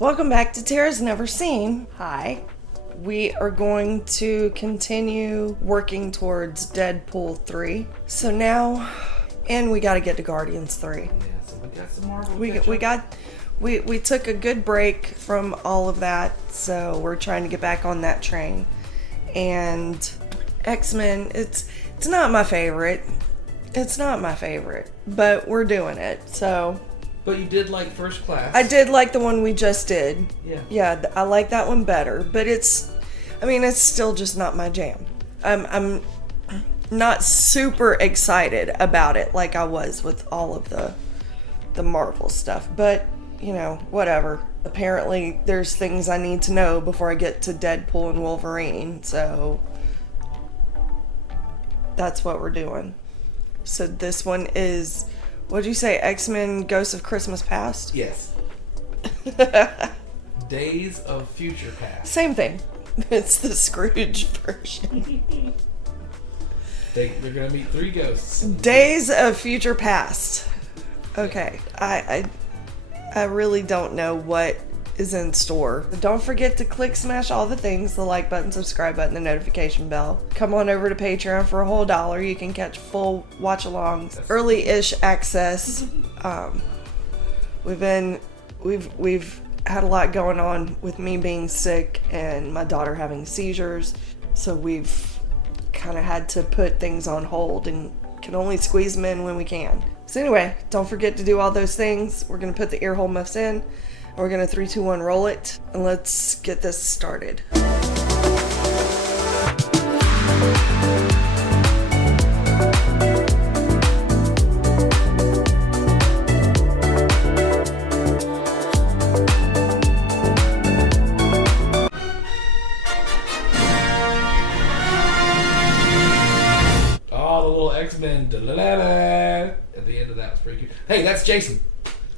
Welcome back to Tara's Never Seen. Hi. We are going to continue working towards Deadpool 3. So now, and we got to get to Guardians 3. Yeah, so we got some Marvel. We took a good break from all of that, so we're trying to get back on that train. And X-Men, it's not my favorite. It's not my favorite, but we're doing it. So. But you did like First Class. I did like the one we just did. Yeah. Yeah, I like that one better, but it's still just not my jam. I'm not super excited about it like I was with all of the Marvel stuff, but whatever. Apparently there's things I need to know before I get to Deadpool and Wolverine, so that's what we're doing. So this one is, what'd you say, X-Men Ghosts of Christmas Past? Yes. Days of Future Past. Same thing. It's the Scrooge version. They're going to meet three ghosts. Days of Future Past. Okay. I really don't know what is in store. Don't forget to smash all the things, the like button, subscribe button, the notification bell. Come on over to Patreon for a whole $1. You can catch full watch-alongs, early-ish access. We've had a lot going on with me being sick and my daughter having seizures, so we've kind of had to put things on hold and can only squeeze them in when we can. So anyway, don't forget to do all those things. We're going to put the ear hole muffs in. We're going to 3, 2, 1 roll it, and let's get this started. Oh, the little X-Men at the end of that was pretty cute. Hey, that's Jason.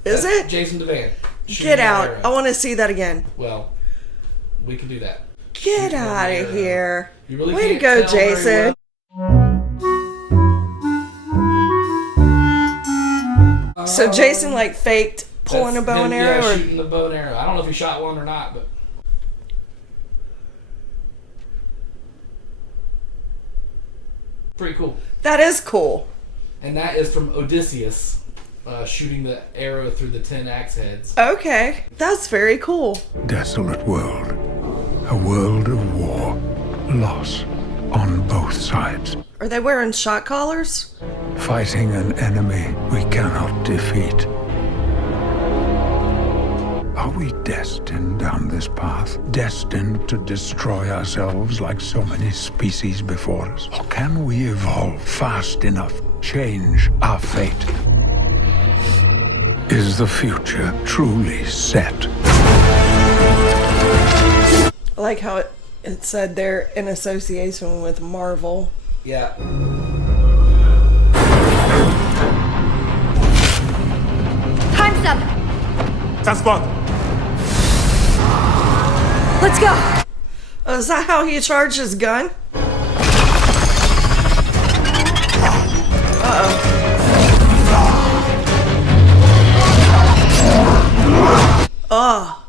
Is it? Jason Devan. Get out. I want to see that again. Well, we can do that. Get out of here. You really Way to can't go, tell very Jason. well. So Jason faked pulling a bow and arrow? Yeah, or? shooting the bow and arrow. I don't know if he shot one or not, but... Pretty cool. That is cool. And that is from Odysseus. Shooting the arrow through the 10 axe heads. Okay, that's very cool. Desolate world. A world of war. Loss on both sides. Are they wearing shot collars? Fighting an enemy we cannot defeat. Are we destined down this path? Destined to destroy ourselves like so many species before us? Or can we evolve fast enough, change our fate? Is the future truly set? I like how it said they're in association with Marvel. Yeah. Time's up. Transport. Let's go. Oh, is that how he charged his gun? Uh-oh. Oh.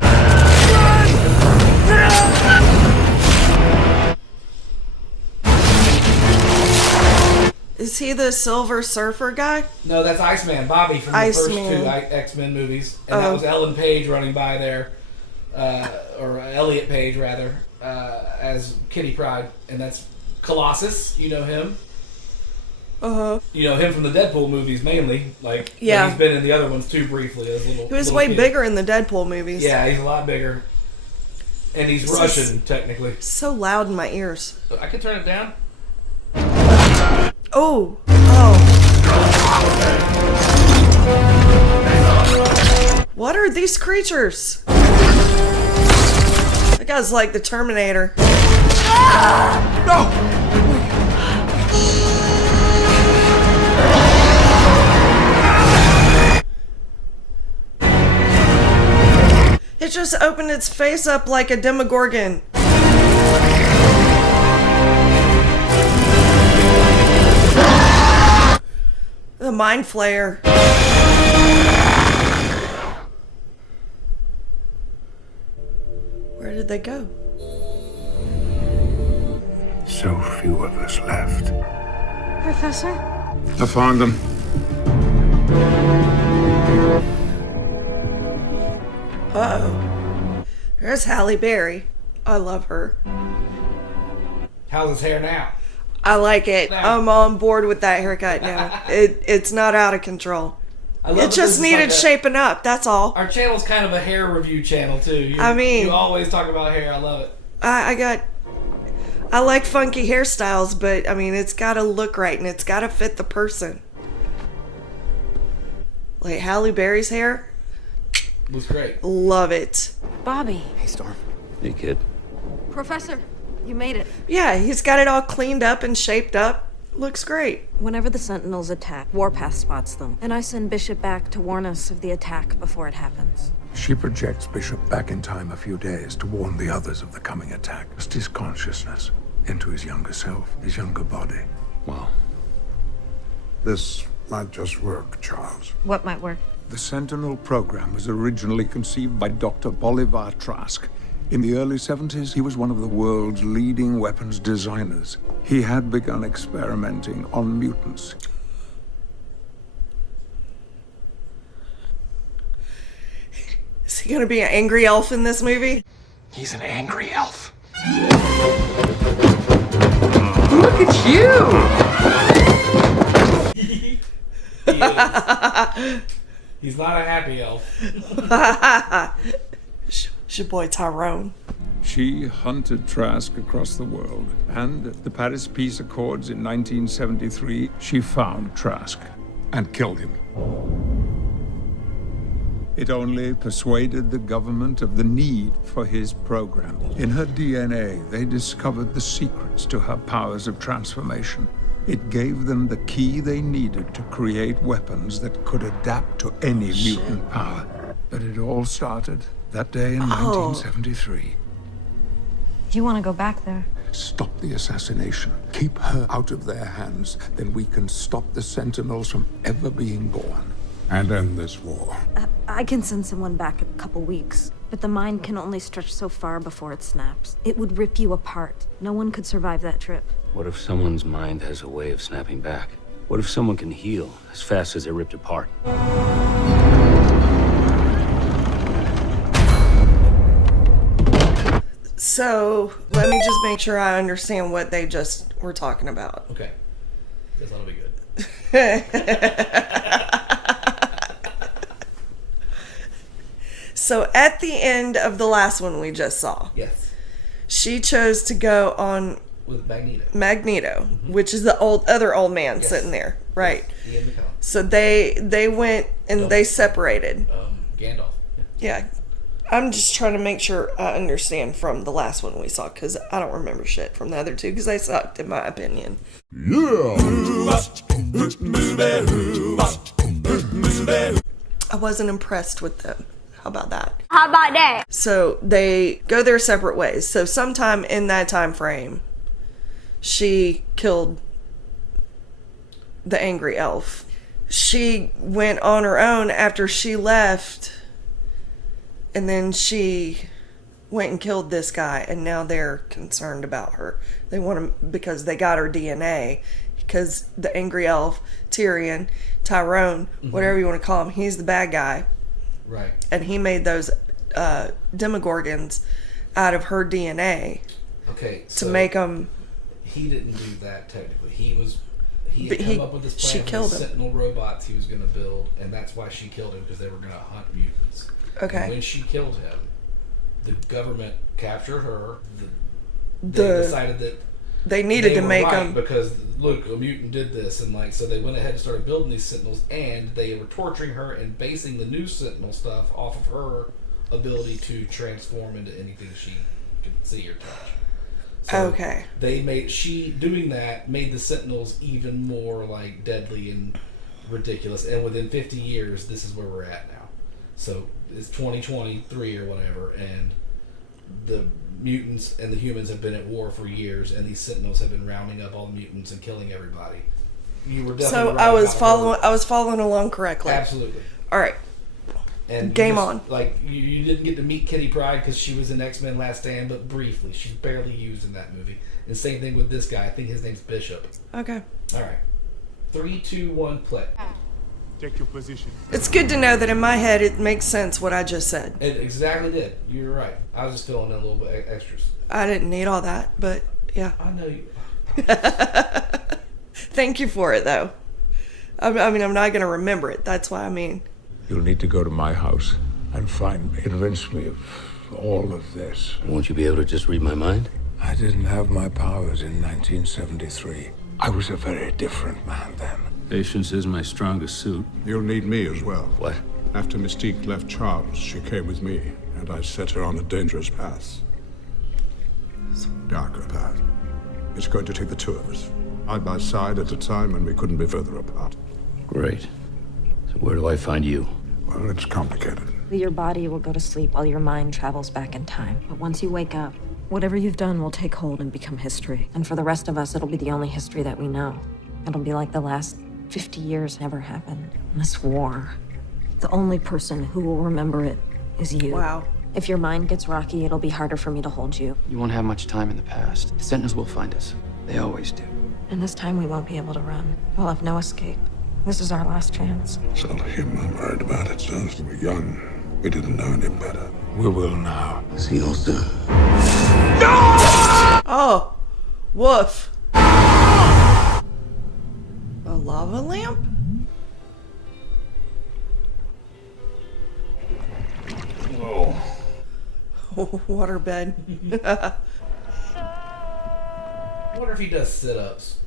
Is he the Silver Surfer guy? No, that's Iceman, Bobby from the first Iceman. 2 X-Men movies. And that was Ellen Page running by there, or Elliot Page, rather, as Kitty Pryde. And that's Colossus, you know him. Uh-huh. You know him from the Deadpool movies mainly. Yeah. He's been in the other ones too briefly. As He was way bigger in the Deadpool movies. Yeah, he's a lot bigger. And he's Russian, technically. So loud in my ears. I can turn it down. Oh. What are these creatures? That guy's like the Terminator. No! It just opened its face up like a Demogorgon. The Mind Flayer. Where did they go? So few of us left. Professor? I found them. Uh-oh. There's Halle Berry. I love her. How's his hair now? I like it. Now. I'm on board with that haircut now. It's not out of control. I love It that just this is needed like shaping up, that's all. Our channel's kind of a hair review channel too. You always talk about hair. I love it. I like funky hairstyles, but I mean, it's gotta look right and it's gotta fit the person. Like Halle Berry's hair, Looks great. love it. Bobby. Hey, Storm. Hey, kid. Professor, you made it. Yeah, he's got it all cleaned up and shaped up. Looks great. Whenever the Sentinels attack, Warpath spots them, and I send Bishop back to warn us of the attack before it happens. She projects Bishop back in time a few days to warn the others of the coming attack. Just his consciousness into his younger self, his younger body. Wow. This might just work, Charles. What might work? The Sentinel program was originally conceived by Dr. Bolivar Trask. In the early 70s, he was one of the world's leading weapons designers. He had begun experimenting on mutants. Is he gonna be an angry elf in this movie? He's an angry elf. Look at you! He is. He's not a happy elf. It's your boy Tyrone. She hunted Trask across the world, and at the Paris Peace Accords in 1973, she found Trask and killed him. It only persuaded the government of the need for his program. In her DNA, they discovered the secrets to her powers of transformation. It gave them the key they needed to create weapons that could adapt to any mutant power. But it all started that day in 1973. Do you want to go back there? Stop the assassination. Keep her out of their hands. Then we can stop the Sentinels from ever being born. And end this war. I can send someone back a couple weeks, but the mind can only stretch so far before it snaps. It would rip you apart. No one could survive that trip. What if someone's mind has a way of snapping back? What if someone can heal as fast as they're ripped apart? So, let me just make sure I understand what they just were talking about. Okay. Guess that'll be good. So, at the end of the last one we just saw, Yes. she chose to go on With Magneto. Magneto, which is the other old man Yes. sitting there, right? Yes. Ian McKellen. So they went and they separated. Gandalf. Yeah. Yeah. I'm just trying to make sure I understand from the last one we saw, because I don't remember shit from the other two, because they sucked, in my opinion. I wasn't impressed with them. How about that? How about that? So they go their separate ways. So sometime in that time frame, she killed the angry elf. She went on her own after she left, and then she went and killed this guy, and now they're concerned about her. They want to, because they got her DNA, because the angry elf, Tyrion, Tyrone, whatever you want to call him, he's the bad guy. Right. And he made those demogorgons out of her DNA Okay. to So make them. he didn't do that technically. He had But come up with this she plan for killed the him. Sentinel robots he was going to build, and that's why she killed him, because they were going to hunt mutants. Okay. And when she killed him, the government captured her. They The- decided that They needed they to were make right them. because look, a mutant did this, and so they went ahead and started building these Sentinels, and they were torturing her and basing the new Sentinel stuff off of her ability to transform into anything she could see or touch. So Okay. doing that made the Sentinels even more like deadly and ridiculous, and within 50 years, this is where we're at now. So it's 2023 or whatever, and the mutants and the humans have been at war for years, and these Sentinels have been rounding up all the mutants and killing everybody. You were definitely So right I was about following. her. I was following along correctly. Absolutely. All right. And Game on. Like, you didn't get to meet Kitty Pryde because she was in X-Men Last Stand, but briefly. She's barely used in that movie. And same thing with this guy. I think his name's Bishop. Okay. All right. 3, 2, 1, play. Take your position. It's good to know that in my head it makes sense what I just said. It exactly did. You were right. I was just filling in a little bit extras. I didn't need all that, but yeah. I know you. Thank you for it, though. I mean, I'm not going to remember it. That's what I mean. You'll need to go to my house and find me. Convince me of all of this. Won't you be able to just read my mind? I didn't have my powers in 1973. I was a very different man then. Patience is my strongest suit. You'll need me as well. What? After Mystique left Charles, she came with me, and I set her on a dangerous path. Darker path. It's going to take the two of us, side by side at a time when we couldn't be further apart. Great. So where do I find you? Well, it's complicated. Your body will go to sleep while your mind travels back in time. But once you wake up, whatever you've done will take hold and become history. And for the rest of us, it'll be the only history that we know. It'll be like the last 50 years never happened. This war. The only person who will remember it is you. Wow. If your mind gets rocky, it'll be harder for me to hold you. You won't have much time in the past. The Sentinels will find us. They always do. And this time we won't be able to run. We'll have no escape. This is our last chance. So him, I'm worried about it, son. We were young. We didn't know any better. We will now. See you all soon. Oh, woof. A lava lamp? Whoa. Waterbed. I wonder if he does sit-ups.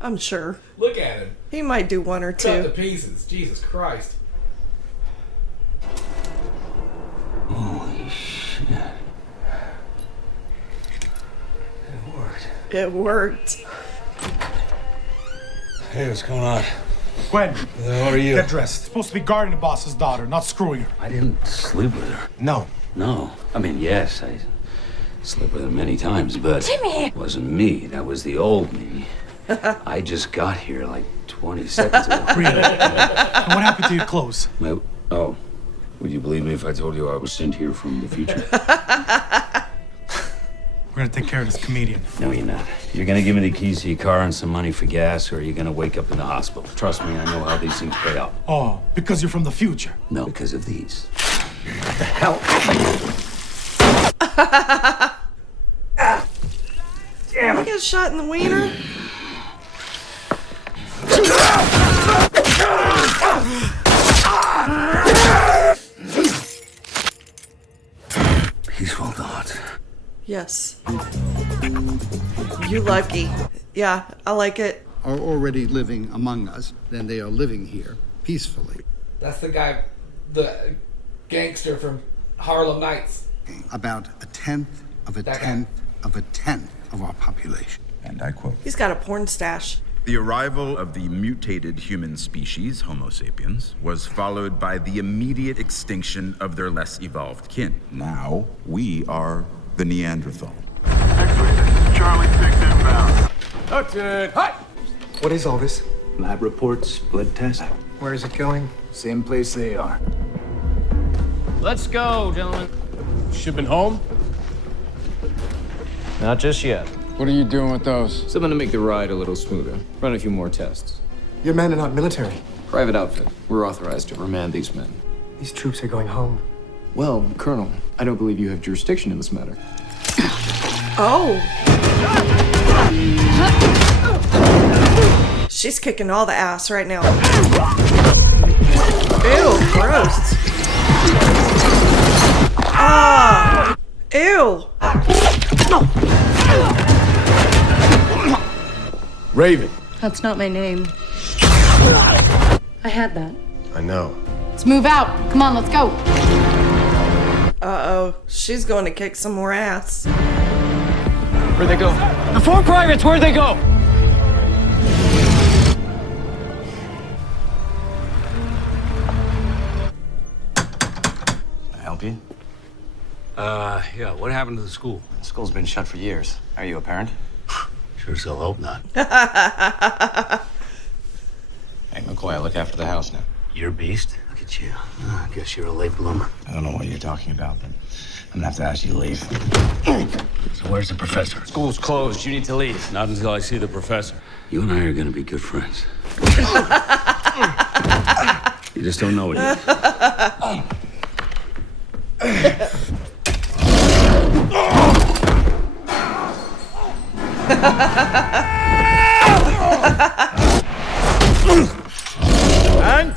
I'm sure. Look at him. He might do one or Cut to two. pieces. Jesus Christ. Holy shit. It worked. It worked. Hey, what's going on? Gwen, Who are you? get dressed. Supposed to be guarding the boss's daughter, not screwing her. I didn't sleep with her. No. No. I mean, yes, I slept with her many times, but Timmy! it wasn't me. That was the old me. I just got here like 20 seconds ago. Really? And what happened to your clothes? Oh, would you believe me if I told you I was sent here from the future? We're gonna take care of this comedian. No, you're not. You're gonna give me the keys to your car and some money for gas, or you're gonna wake up in the hospital. Trust me, I know how these things play out. Oh, because you're from the future. No, because of these. What the hell? Damn. I got shot in the wiener. Peaceful thoughts. Yes. You lucky. Yeah, I like it. Are already living among us, then they are living here peacefully. That's the guy, the gangster from Harlem Nights. About a tenth of a tenth of a tenth of our population. And I quote, He's got a porn stash. "The arrival of the mutated human species, Homo sapiens, was followed by the immediate extinction of their less evolved kin. Now, we are the Neanderthal." Charlie 6 inbound. Hudson! Hut! What is all this? Lab reports, blood test. Where is it going? Same place they are. Let's go, gentlemen. Shipping home? Not just yet. What are you doing with those? Something to make the ride a little smoother. Run a few more tests. Your men are not military. Private outfit. We're authorized to remand these men. These troops are going home. Well, Colonel, I don't believe you have jurisdiction in this matter. Oh. She's kicking all the ass right now. Ew, gross. Ah. Ew. Raven. That's not my name. I had that. I know. Let's move out. Come on, let's go. Uh-oh. She's going to kick some more ass. Where'd they go? The 4 privates, where'd they go? Can I help you? Yeah, what happened to the school? The school's been shut for years. Are you a parent? Sure as hell hope not. Hey, McCoy, I look after the house now. You're a beast? Look at you. I guess you're a late bloomer. I don't know what you're talking about, but I'm gonna have to ask you to leave. So where's the professor? School's closed. You need to leave. Not until I see the professor. You and I are gonna be good friends. You just don't know it yet. And?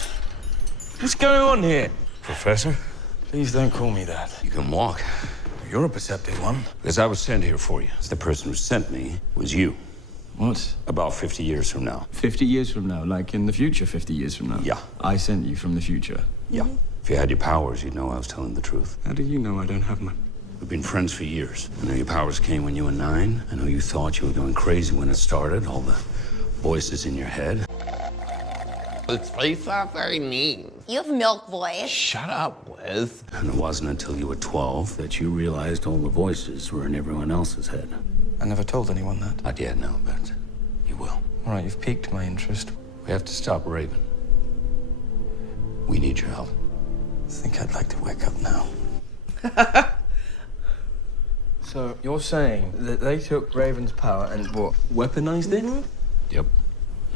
What's going on here? Professor? Please don't call me that. You can walk. You're a perceptive one. Because I was sent here for you. The person who sent me was you. What? About 50 years from now. 50 years from now, like in the future 50 years from now? Yeah. I sent you from the future. Yeah. If you had your powers, you'd know I was telling the truth. How do you know I don't have my... We've been friends for years. I know your powers came when you were 9. I know you thought you were going crazy when it started. All the voices in your head. This place are very mean. You have milk voice. Shut up, Liz. And it wasn't until you were 12 that you realized all the voices were in everyone else's head. I never told anyone that. Not yet, no, but you will. All right, you've piqued my interest. We have to stop Raven. We need your help. I think I'd like to wake up now. So, you're saying that they took Raven's power and what, weaponized it? Yep.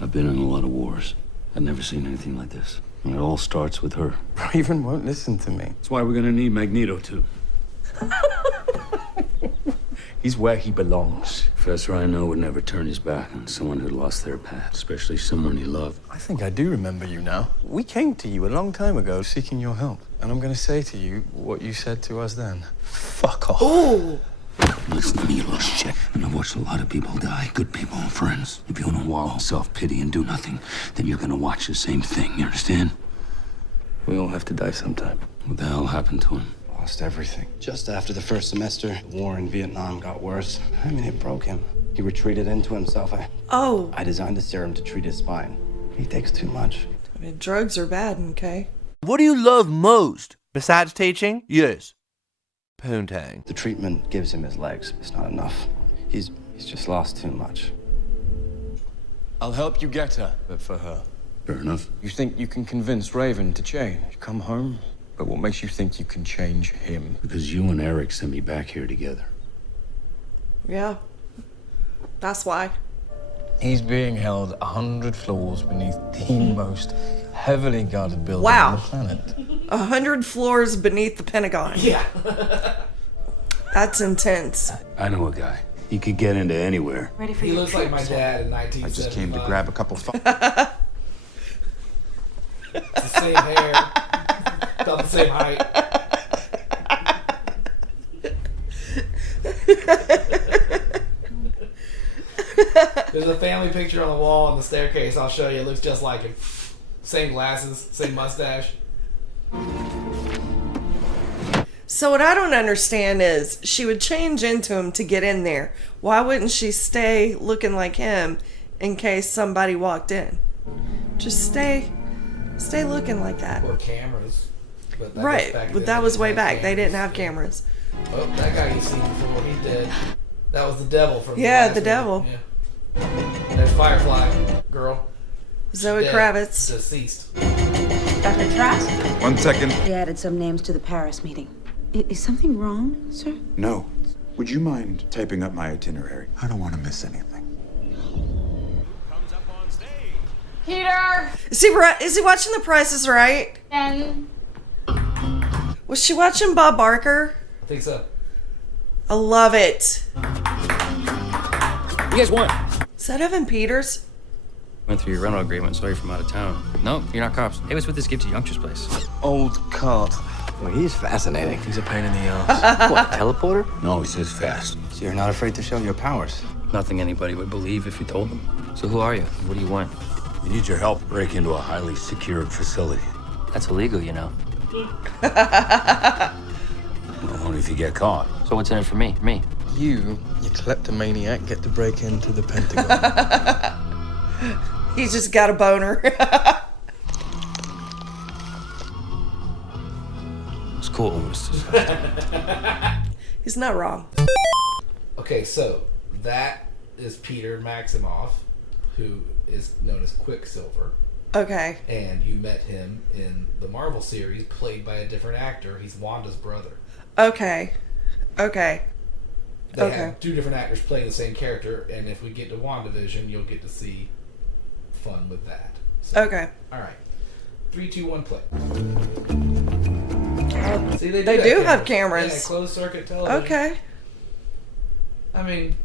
I've been in a lot of wars. I've never seen anything like this. And it all starts with her. Raven won't listen to me. That's why we're gonna need Magneto, too. He's where he belongs. Professor I know would never turn his back on someone who lost their path, especially someone he loved. I think I do remember you now. We came to you a long time ago seeking your help. And I'm going to say to you what you said to us then. Fuck off. Oh! Listen to me, you little shit. And I've watched a lot of people die, good people and friends. If you want to wallow in self-pity and do nothing, then you're going to watch the same thing, you understand? We all have to die sometime. What the hell happened to him? Lost everything. Just after the first semester, the war in Vietnam got worse. I mean, it broke him. He retreated into himself. I designed the serum to treat his spine. He takes too much. I mean, drugs are bad, okay? What do you love most besides teaching? Yes. Poontang. The treatment gives him his legs. It's not enough. He's just lost too much. I'll help you get her, but for her. Fair enough. You think you can convince Raven to change? Come home? But what makes you think you can change him? Because you and Eric sent me back here together. Yeah. That's why. He's being held 100 floors beneath the most heavily guarded building on the planet. 100 floors beneath the Pentagon. Yeah. That's intense. I know a guy. He could get into anywhere. Ready for He your looks like my trip, dad in 1975. I just came to grab a couple It's the same hair. About the same height. There's a family picture on the wall on the staircase. I'll show you. It looks just like him. Same glasses, same mustache. So what I don't understand is she would change into him to get in there. Why wouldn't she stay looking like him in case somebody walked in? Just stay looking like that. Or cameras. But that Right, goes back but then. that was way They back. had They didn't cameras. have cameras. Oh, that guy you've seen before. He's dead. That was the devil from Yeah, last the one. devil. Yeah. There's Firefly girl. Zoe Dead. Kravitz. Deceased. Dr. Trask? 1 second. We added some names to the Paris meeting. Is something wrong, sir? No. Would you mind typing up my itinerary? I don't want to miss anything. Peter! Is he watching The Price is Right? Ben? Was she watching Bob Barker? I think so. I love it. You guys won. Is that Evan Peters? Went through your rental agreement, so you're from out of town. No, you're not cops. Hey, what's with this gift to youngsters place? Old cart. Well, he's fascinating. He's a pain in the ass. What, teleporter? No, he says fast. So you're not afraid to show your powers? Nothing anybody would believe if you told them. So who are you? What do you want? We need your help to break into a highly secured facility. That's illegal, you know. Well, only if you get caught. So what's in it for me? You kleptomaniac, get to break into the Pentagon. He's just got a boner. It's cool. He's not wrong. Okay, so that is Peter Maximoff, who is known as Quicksilver. Okay. And you met him in the Marvel series, played by a different actor. He's Wanda's brother. Okay. They have two different actors playing the same character, and if we get to WandaVision, you'll get to see fun with that. So, okay. All right. 3, 2, 1, play. See, they do have cameras. Yeah, closed circuit television. Okay. I mean,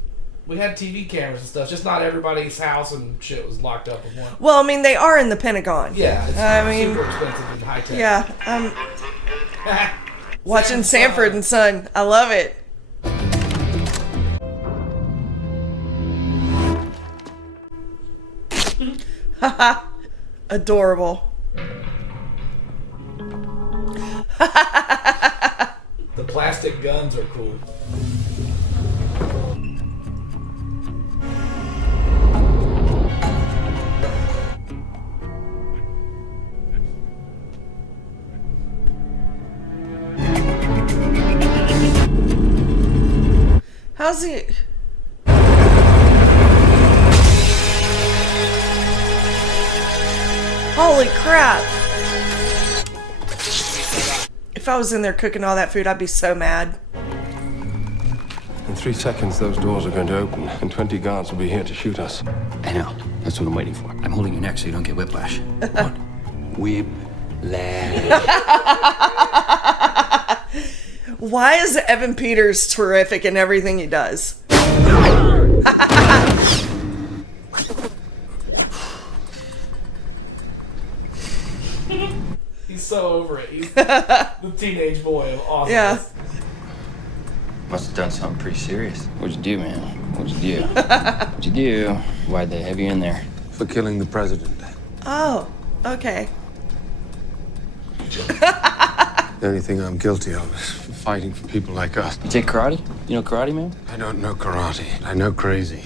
we had TV cameras and stuff. Just not everybody's house and shit was locked up with one. Well, I mean, they are in the Pentagon. Yeah, it's super expensive and high tech. Yeah, watching Sanford and Son. I love it. Haha, adorable. The plastic guns are cool. How's he? Holy crap! If I was in there cooking all that food, I'd be so mad. In 3 seconds, those doors are going to open, and 20 guards will be here to shoot us. I know. That's what I'm waiting for. I'm holding your neck so you don't get whiplash. What? Whiplash. Why is Evan Peters terrific in everything he does? He's so over it. He's the teenage boy of awesomeness. Yeah. Must have done something pretty serious. What'd you do, man? What'd you do? What'd you do? Why'd they have you in there? For killing the president. Oh, okay. The only thing I'm guilty of is fighting for people like us. You take karate? You know karate, man? I don't know karate. I know crazy.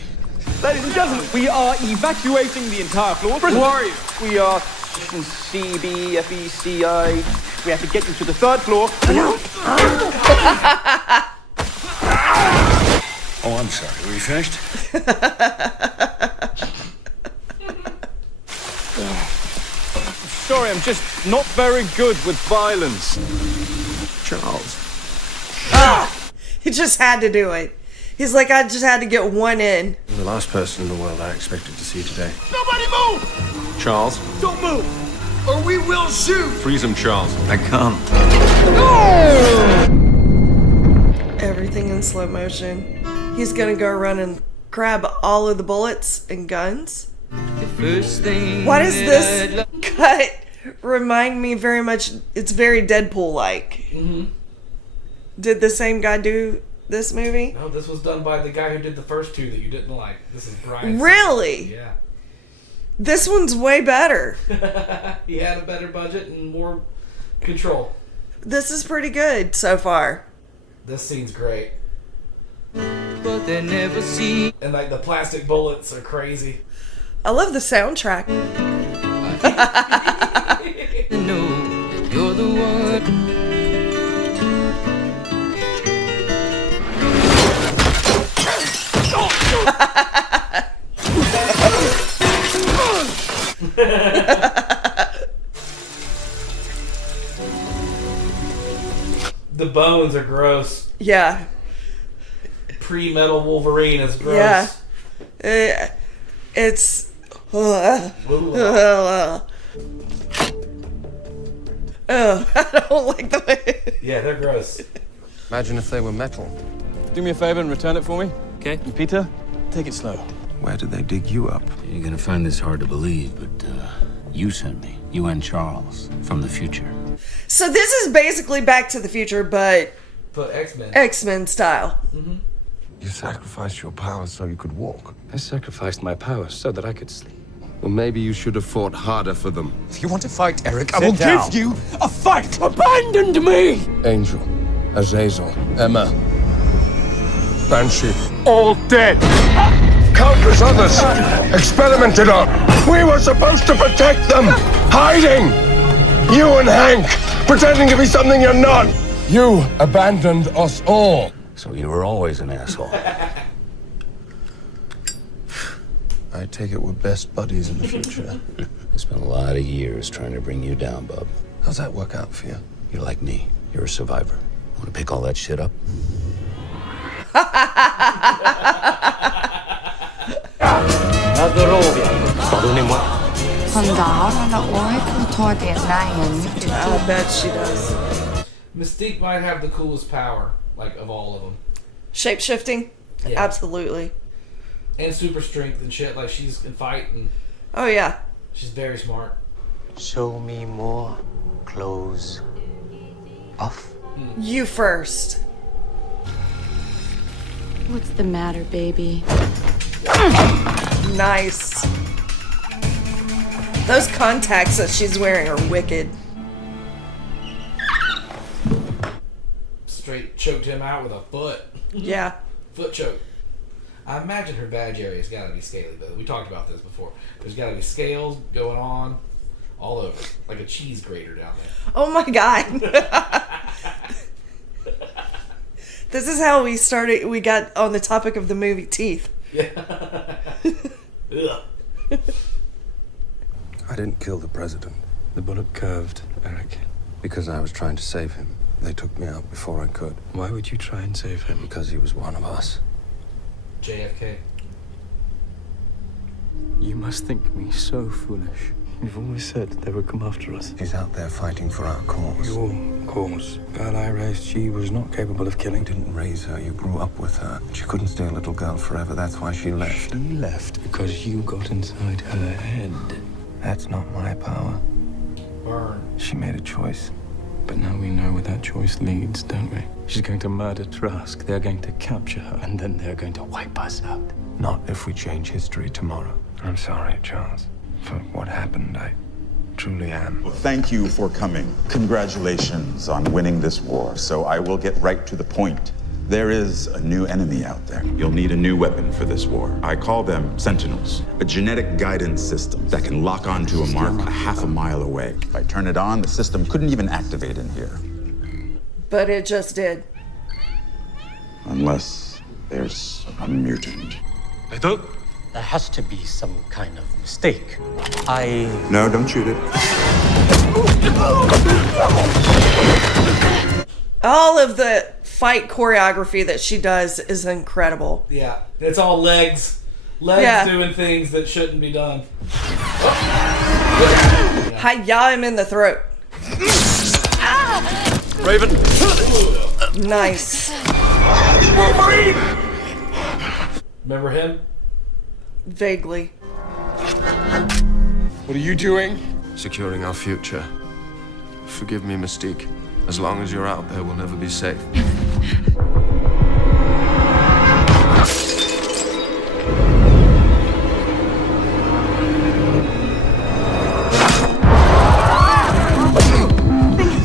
Ladies and gentlemen, we are evacuating the entire floor. Who are you? We are C, B, F, E, C, I. We have to get you to the 3rd floor. Oh, I'm sorry. Were you finished? Sorry, I'm just not very good with violence. Charles. Ah! He just had to do it. He's like, I just had to get one in. You're the last person in the world I expected to see today. Nobody move! Charles. Don't move, or we will shoot! Freeze him, Charles. I come. Everything in slow motion. He's gonna go run and grab all of the bullets and guns. Why does this cut remind me very much? It's very Deadpool-like. Mm-hmm. Did the same guy do this movie? No, this was done by the guy who did the first two that you didn't like. This is Brian. Really? Yeah. This one's way better. He had a better budget and more control. This is pretty good so far. This scene's great. But they never see. And like the plastic bullets are crazy. I love the soundtrack. No, you're the one. The bones are gross. Yeah. Pre-metal Wolverine is gross. Yeah. It's... I don't like the way... Yeah, they're gross. Imagine if they were metal. Do me a favor and return it for me. Okay. And Peter, take it slow. Where did they dig you up? You're gonna find this hard to believe, but you sent me. You and Charles from the future. So this is basically Back to the Future, but X-Men. X-Men style. Mm-hmm. You sacrificed your powers so you could walk. I sacrificed my powers so that I could sleep. Well, maybe you should have fought harder for them. If you want to fight, Eric, I Sit will down. give you a fight. Abandoned me! Angel, Azazel, Emma, Banshee. All dead. Countless others experimented on. We were supposed to protect them. Hiding. You and Hank, pretending to be something you're not. You abandoned us all. So you were always an asshole. I take it we're best buddies in the future. It's been a lot of years trying to bring you down, bub. How's that work out for you? You're like me. You're a survivor. Want to pick all that shit up? I bet she does. Mystique might have the coolest power, like, of all of them. Shape-shifting? Yeah. Absolutely. And super strength and shit, like she's can fight and... Oh, yeah. She's very smart. Show me more clothes. Off? You first. What's the matter, baby? Nice. Those contacts that she's wearing are wicked. Straight choked him out with a foot. Yeah. Foot choke. I imagine her badge area's gotta be scaly, though. We talked about this before. There's gotta be scales going on all over. Like a cheese grater down there. Oh my god. This is how we started. We got on the topic of the movie Teeth. Yeah. Ugh. I didn't kill the president. The bullet curved, Eric. Because I was trying to save him. They took me out before I could. Why would you try and save him? Because he was one of us. JFK. You must think me so foolish. You've always said they would come after us. He's out there fighting for our cause. Your cause? Girl I raised, she was not capable of killing. You didn't raise her, you grew up with her. She couldn't stay a little girl forever, that's why she left. She left because you got inside her head. That's not my power. Burn. She made a choice. But now we know where that choice leads, don't we? She's going to murder Trask. They're going to capture her, and then they're going to wipe us out. Not if we change history tomorrow. I'm sorry, Charles, for what happened. I truly am. Well, thank you for coming. Congratulations on winning this war. So I will get right to the point. There is a new enemy out there. You'll need a new weapon for this war. I call them Sentinels, a genetic guidance system that can lock onto a mark a half a mile away. If I turn it on, the system couldn't even activate in here. But it just did. Unless there's a mutant. There has to be some kind of mistake. No, don't shoot it. All of the fight choreography that she does is incredible. Yeah. It's all legs. Legs doing things that shouldn't be done. Hi-ya him in the throat. Raven. Nice. Wolverine! Remember him? Vaguely. What are you doing? Securing our future. Forgive me, Mystique. As long as you're out there, we'll never be safe.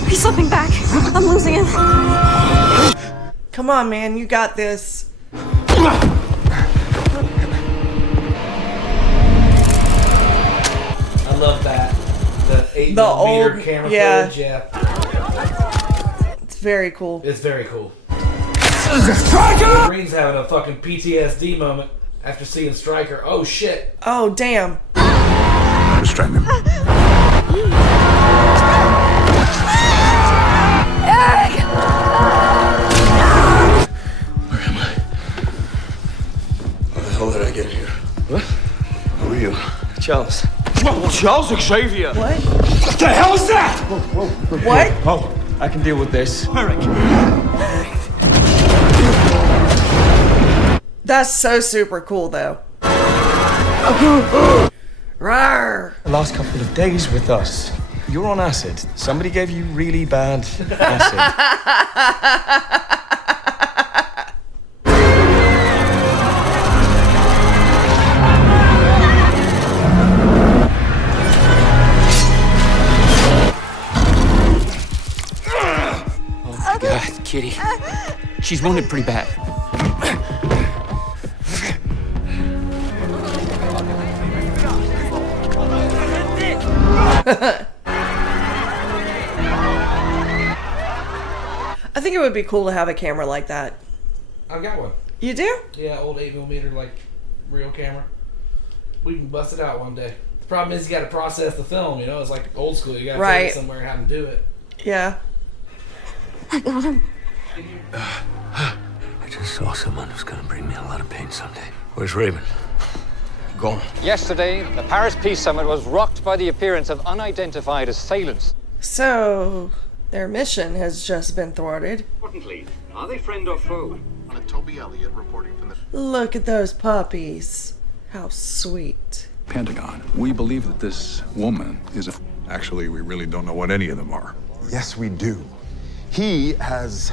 He's slipping back. I'm losing him. Come on, man. You got this. I love that. The 8 millimeter camera footage, yeah. It's very cool. It's very cool. Green's having a fucking PTSD moment after seeing Stryker. Oh shit. Oh damn. Restrain him. Eric! Where am I? How the hell did I get here? What? Who are you? Charles. Charles Xavier! What? What the hell is that? What? Oh, I can deal with this. Eric! That's so super cool, though. Rawr. The last couple of days with us. You're on acid. Somebody gave you really bad acid. Oh my God, Kitty. She's wounded pretty bad. I think it would be cool to have a camera like that. I've got one. You do? Yeah, old 8 millimeter, like, real camera. We can bust it out one day. The problem is you got to process the film. You know, it's like old school. You got to Right. take it somewhere and have them do it. Yeah. I got him. I just saw someone who's gonna bring me a lot of pain someday. Where's Raven? Gone. Yesterday, the Paris Peace Summit was rocked by the appearance of unidentified assailants. So, their mission has just been thwarted. Importantly, are they friend or foe? Toby Elliott reporting from the Look at those puppies. How sweet. Pentagon. We believe that this woman is a... Actually, we really don't know what any of them are. Yes, we do. He has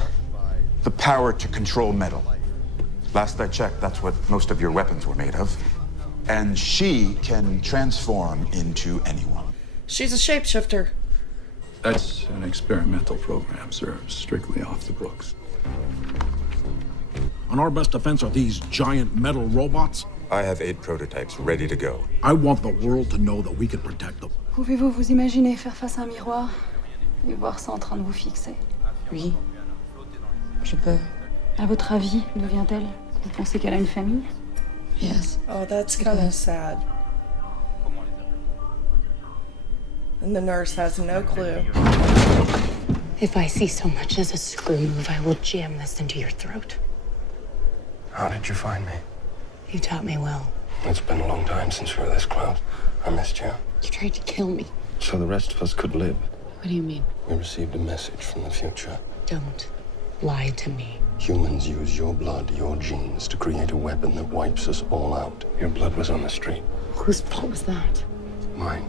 the power to control metal. Last I checked, that's what most of your weapons were made of. And she can transform into anyone. She's a shapeshifter. That's an experimental program, sir. Strictly off the books. And our best defense are these giant metal robots? I have 8 prototypes ready to go. I want the world to know that we can protect them. Pouvez-vous vous imaginer faire face à un miroir et voir ça en train de vous fixer? Oui. Je peux. À votre avis, d'où vient-elle? Vous pensez qu'elle a une famille? Yes. Oh, that's kind of sad. And the nurse has no clue. If I see so much as a screw move, I will jam this into your throat. How did you find me? You taught me well. It's been a long time since we were this close. I missed you. You tried to kill me. So the rest of us could live. What do you mean? We received a message from the future. Don't lie to me. Humans use your blood, your genes, to create a weapon that wipes us all out. Your blood was on the street. Whose fault was that? Mine.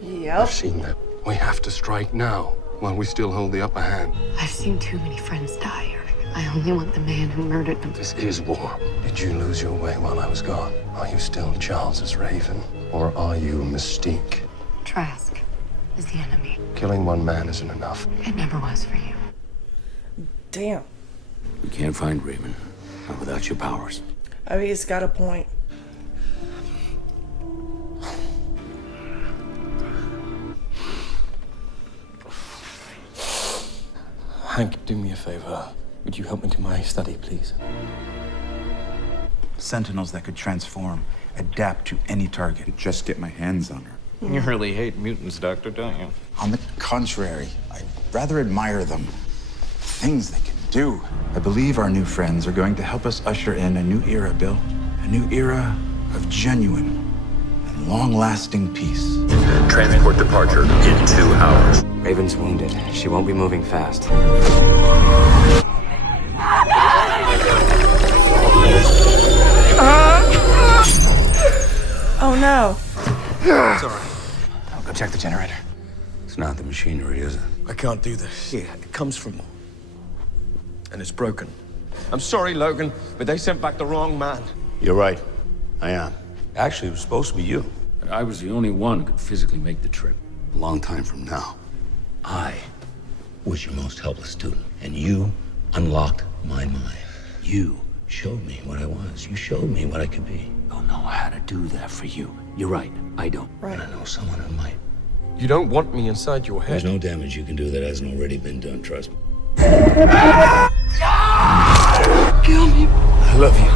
Yep. I've seen that. We have to strike now, while we still hold the upper hand. I've seen too many friends die. I only want the man who murdered them. This is war. Did you lose your way while I was gone? Are you still Charles's Raven? Or are you Mystique? Trask is the enemy. Killing one man isn't enough. It never was for you. Damn. We can't find Raven, not without your powers. Oh, he's got a point. Hank, do me a favor. Would you help me to my study, please? Sentinels that could transform, adapt to any target. Just get my hands on her. You really hate mutants, Doctor, don't you? On the contrary, I rather admire them. Things they can do. I believe our new friends are going to help us usher in a new era, Bill. A new era of genuine and long-lasting peace. Transport departure in 2 hours. Raven's wounded. She won't be moving fast. Oh no. It's all right. I'll go check the generator. It's not the machinery, is it? I can't do this. Yeah, it comes from... and it's broken. I'm sorry, Logan, but they sent back the wrong man. You're right. I am. Actually, it was supposed to be you. But I was the only one who could physically make the trip. A long time from now, I was your most helpless student, and you unlocked my mind. You showed me what I was. You showed me what I could be. I don't know how to do that for you. You're right. I don't. Right. But I know someone who might. You don't want me inside your head. There's no damage you can do that hasn't already been done, trust me. Kill me. I love you.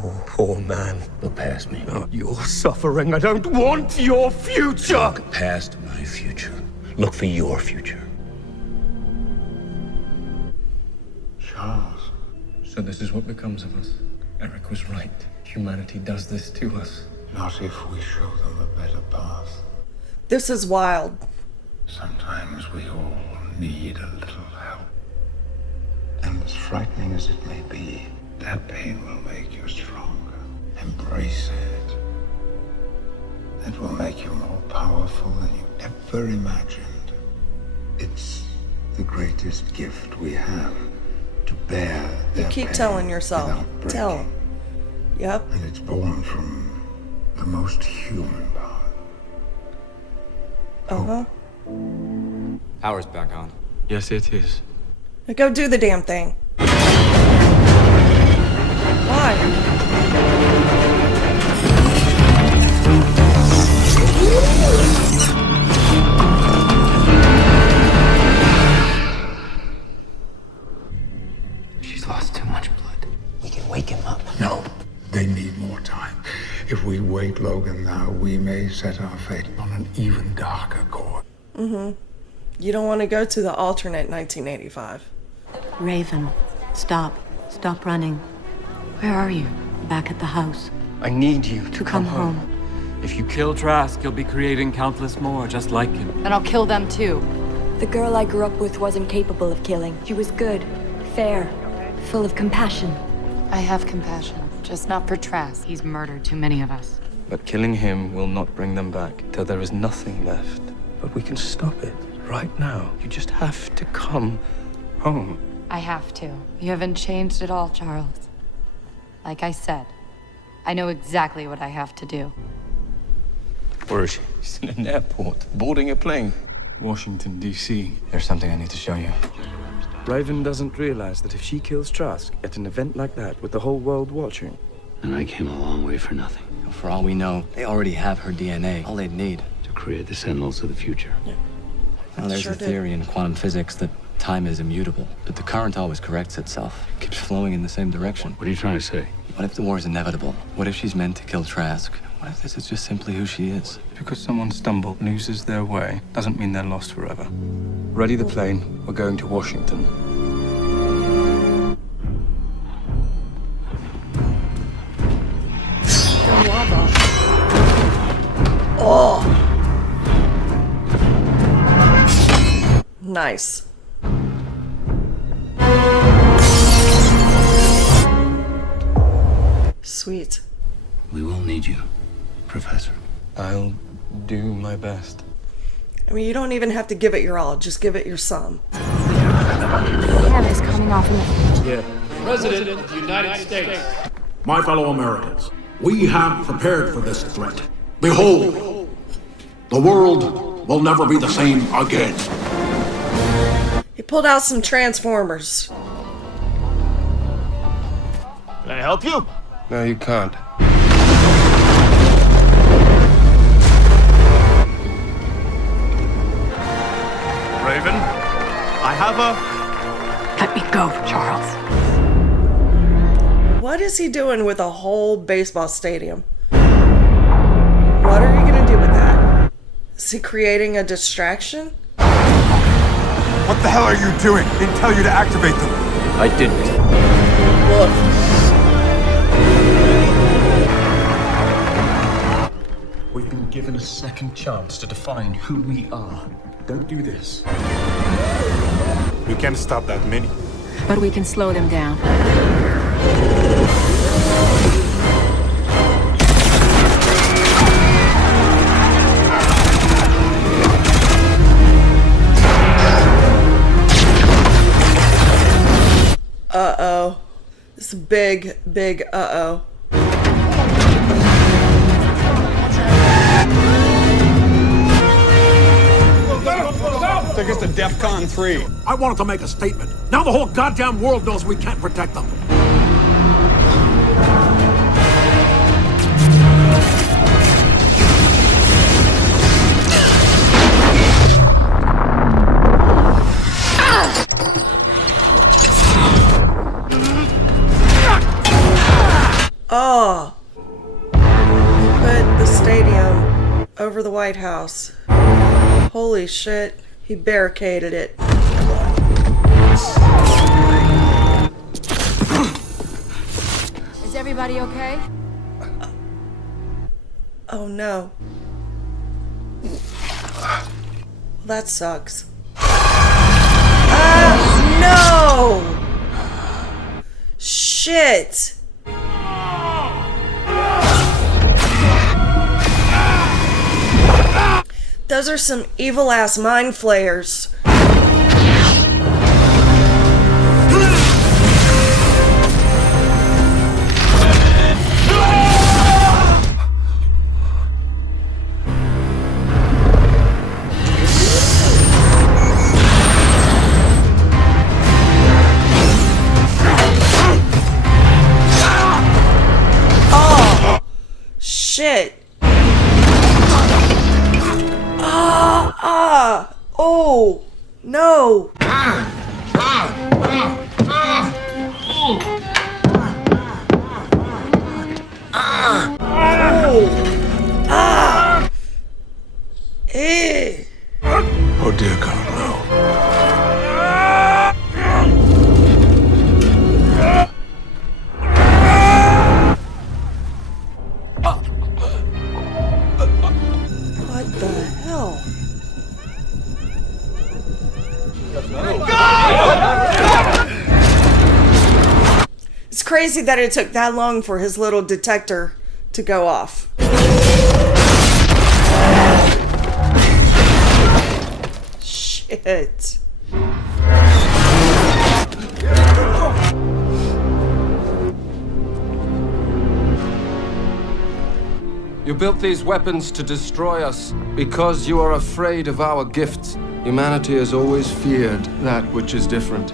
Oh, poor man. Look past me. Oh, you're suffering. I don't want your future. Look past my future. Look for your future. Charles. So this is what becomes of us. Eric was right. Humanity does this to us. Not if we show them a better path. This is wild. Sometimes we all need a little help. And as frightening as it may be, that pain will make you stronger. Embrace it. It will make you more powerful than you ever imagined. It's the greatest gift we have, to bear You their keep pain telling yourself. without breaking. Tell. Yep. And it's born from the most human part. Uh-huh. Power's back on. Yes, it is. Now go do the damn thing. Why? She's lost too much blood. Take Logan now, we may set our fate on an even darker course. You don't want to go to the alternate 1985. Raven, stop. Stop running. Where are you? Back at the house. I need you To come home. If you kill Trask, you'll be creating countless more just like him. Then I'll kill them too. The girl I grew up with wasn't capable of killing. She was good, fair, full of compassion. I have compassion, just not for Trask. He's murdered too many of us. But killing him will not bring them back till there is nothing left. But we can stop it right now. You just have to come home. I have to. You haven't changed at all, Charles. Like I said, I know exactly what I have to do. Where is she? She's in an airport, boarding a plane. Washington, D.C. There's something I need to show you. Raven doesn't realize that if she kills Trask at an event like that with the whole world watching... And I came a long way for nothing. For all we know, they already have her DNA. All they'd need. To create the Sentinels of the future. Now, there's a theory in quantum physics that time is immutable, that the current always corrects itself, keeps flowing in the same direction. What are you trying to say? What if the war is inevitable? What if she's meant to kill Trask? What if this is just simply who she is? Because someone stumbled, loses their way, doesn't mean they're lost forever. Ready the plane. We're going to Washington. Oh! Nice. Sweet. We will need you, Professor. I'll do my best. I mean, you don't even have to give it your all. Just give it your some. Cam is coming off in the... Yeah. President of the United States. My fellow Americans, we have prepared for this threat. Behold, the world will never be the same again. He pulled out some Transformers. Can I help you? No, you can't. Raven, I have a... Let me go, Charles. What is he doing with a whole baseball stadium? What are you gonna do with that? Is he creating a distraction? What the hell are you doing? Didn't tell you to activate them. I didn't. Woof. We've been given a second chance to define who we are. Don't do this. We can't stop that many. But we can slow them down. Uh-oh. This is big, big uh-oh. Take us to DEFCON 3. I wanted to make a statement. Now the whole goddamn world knows we can't protect them. Oh. He put the stadium over the White House. Holy shit. He barricaded it. Is everybody okay? Oh no. Well, that sucks. No! Shit! Those are some evil ass mind flayers. Oh, shit. Oh, no. Oh. Oh dear God, no. What the hell? It's crazy that it took that long for his little detector to go off. Shit. You built these weapons to destroy us because you are afraid of our gifts. Humanity has always feared that which is different.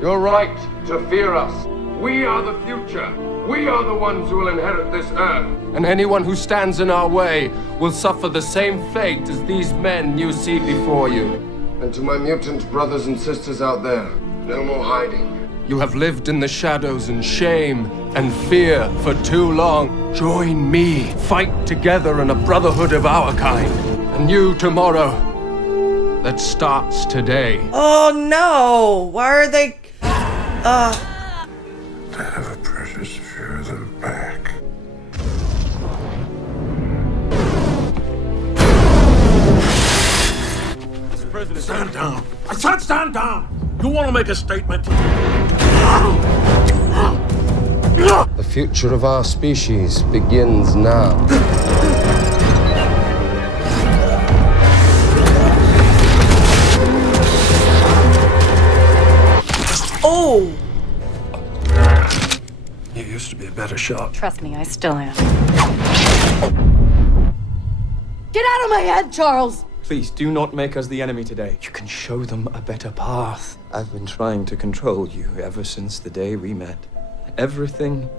You're right to fear us. We are the future. We are the ones who will inherit this earth. And anyone who stands in our way will suffer the same fate as these men you see before you. And to my mutant brothers and sisters out there, no more hiding. You have lived in the shadows in shame and fear for too long. Join me. Fight together in a brotherhood of our kind. A new tomorrow that starts today. Oh no! Why are they... To have a precious few of them back. Mr. President, stand down. I said stand down. You want to make a statement? The future of our species begins now. Oh! You used to be a better shot. Trust me, I still am. Get out of my head, Charles! Please do not make us the enemy today. You can show them a better path. I've been trying to control you ever since the day we met. Everything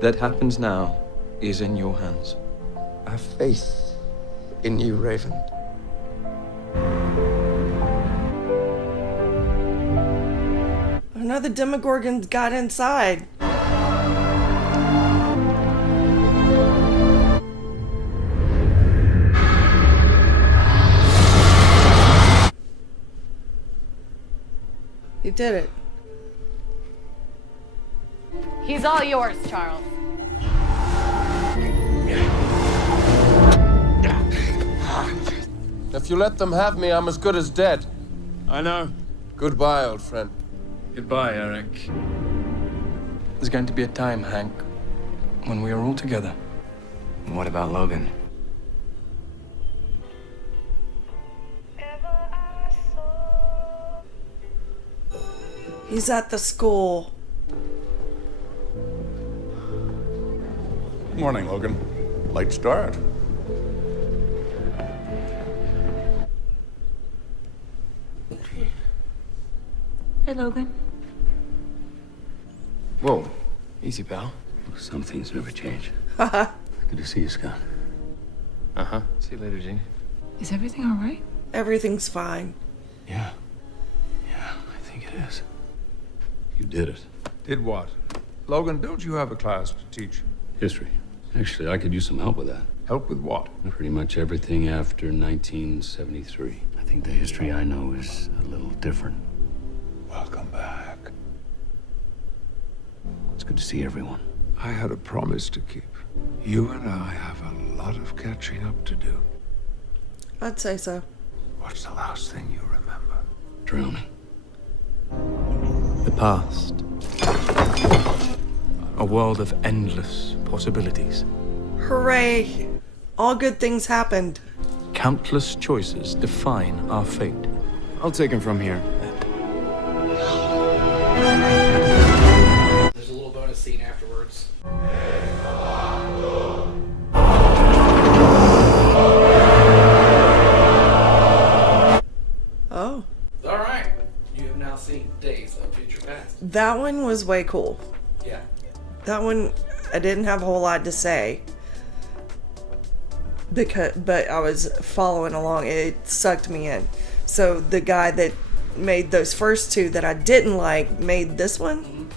that happens now is in your hands. I have faith in you, Raven. Another Demogorgon got inside. He did it. He's all yours, Charles. If you let them have me, I'm as good as dead. I know. Goodbye, old friend. Goodbye, Eric. There's going to be a time, Hank, when we are all together. What about Logan? He's at the school. Good morning, Logan. Late start. Hey, Logan. Whoa. Easy, pal. Some things never change. Haha. Good to see you, Scott. Uh-huh. See you later, Jeannie. Is everything all right? Everything's fine. Yeah. Yeah, I think it is. You did it. Did what? Logan, don't you have a class to teach? History. Actually, I could use some help with that. Help with what? Pretty much everything after 1973. I think the history I know is a little different. Welcome back. It's good to see everyone. I had a promise to keep. You and I have a lot of catching up to do. I'd say so. What's the last thing you remember? Drowning. The past. A world of endless possibilities. Hooray! All good things happened. Countless choices define our fate. I'll take him from here. There's a little bonus scene afterwards. Oh. Alright. You have now seen Days of Future Past. That one was way cool. Yeah. That one, I didn't have a whole lot to say. But I was following along. It sucked me in. So the guy that made those first two that I didn't like made this one. Mm-hmm.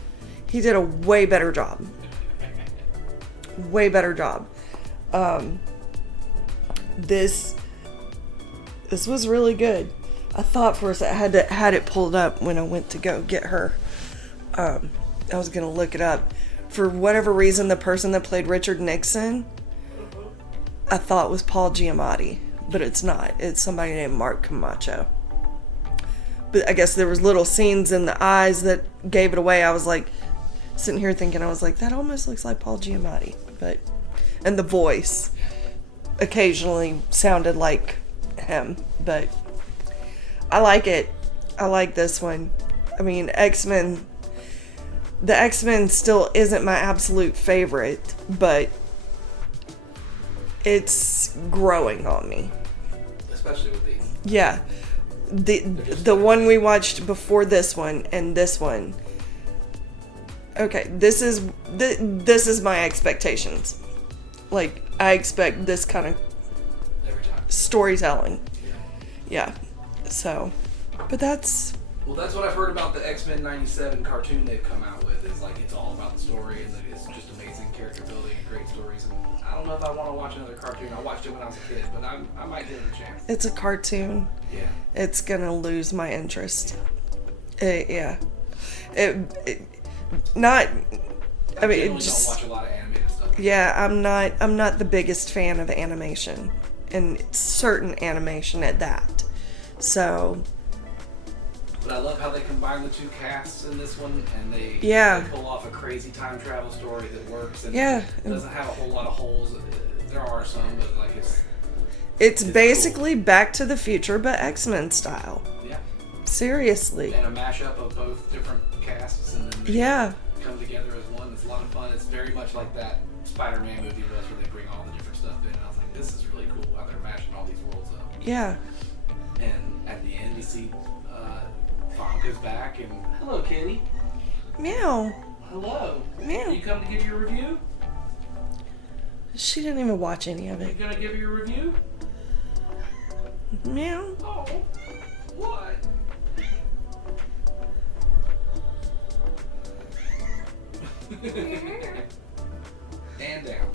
He did a way better job. Way better job. This This was really good. I thought for a second, I had it pulled up when I went to go get her. I was going to look it up. For whatever reason, the person that played Richard Nixon, I thought was Paul Giamatti, but it's not. It's somebody named Mark Camacho. But I guess there was little scenes in the eyes that gave it away. I was like, sitting here thinking, I was like, that almost looks like Paul Giamatti. And the voice occasionally sounded like him, but I like it. I like this one. I mean, X-Men, the X-Men still isn't my absolute favorite, but it's growing on me. Especially with these. Yeah. The one we watched before this one and this one. Okay, this is my expectations. Like, I expect this kind of storytelling. Yeah. So, but that's... Well, that's what I've heard about the X-Men 97 cartoon they've come out with. Is like, it's all about the story, and it's just amazing character building and great stories. And I don't know if I want to watch another cartoon. I watched it when I was a kid, but I might give it a chance. It's a cartoon. Yeah. It's gonna lose my interest. Yeah. Not... I mean, it just... don't watch a lot of animated stuff. Yeah, I'm not the biggest fan of animation. And certain animation at that. So... But I love how they combine the two casts in this one, and they pull off a crazy time travel story that works. And it doesn't have a whole lot of holes. There are some, but like it's basically cool. Back to the Future, but X-Men style. Yeah. Seriously. And a mashup of both different casts, and then they come together as one. It's a lot of fun. It's very much like that Spider-Man movie was, where they bring all the different stuff in. And I was like, this is really cool how they're mashing all these worlds up. Yeah. And at the end, you see Fonka's back, and hello, kitty. Meow. Hello. Meow. You come to give your review? She didn't even watch any of it. You gonna give your review? Meow. Oh, what? And down.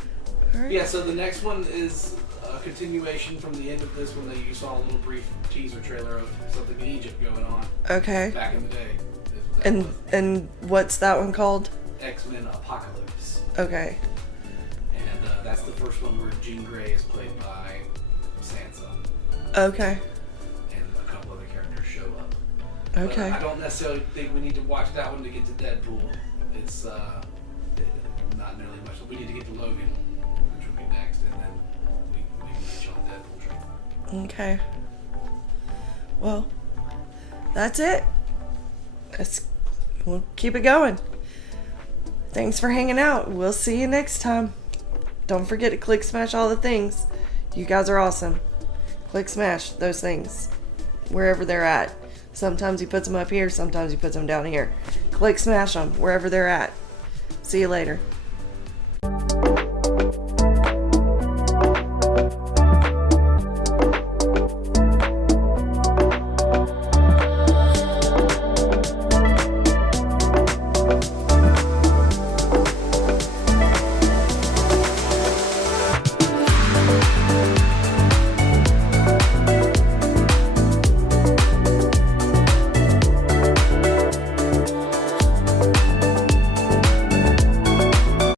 Right. Yeah, so the next one is a continuation from the end of this one that you saw a little brief teaser trailer of something in Egypt going on. Okay. Back in the day. And what's that one called? X-Men Apocalypse. Okay. And that's the first one where Jean Grey is played by Sansa. Okay. And a couple other characters show up. Okay. But I don't necessarily think we need to watch that one to get to Deadpool. It's not nearly much. We need to get to Logan, which will be next, and then we can get you on the Deadpool train. Okay. Well, that's it. We'll keep it going. Thanks for hanging out. We'll see you next time. Don't forget to click smash all the things. You guys are awesome. Click smash those things wherever they're at. Sometimes he puts them up here, sometimes he puts them down here. Click smash them wherever they're at. See you later.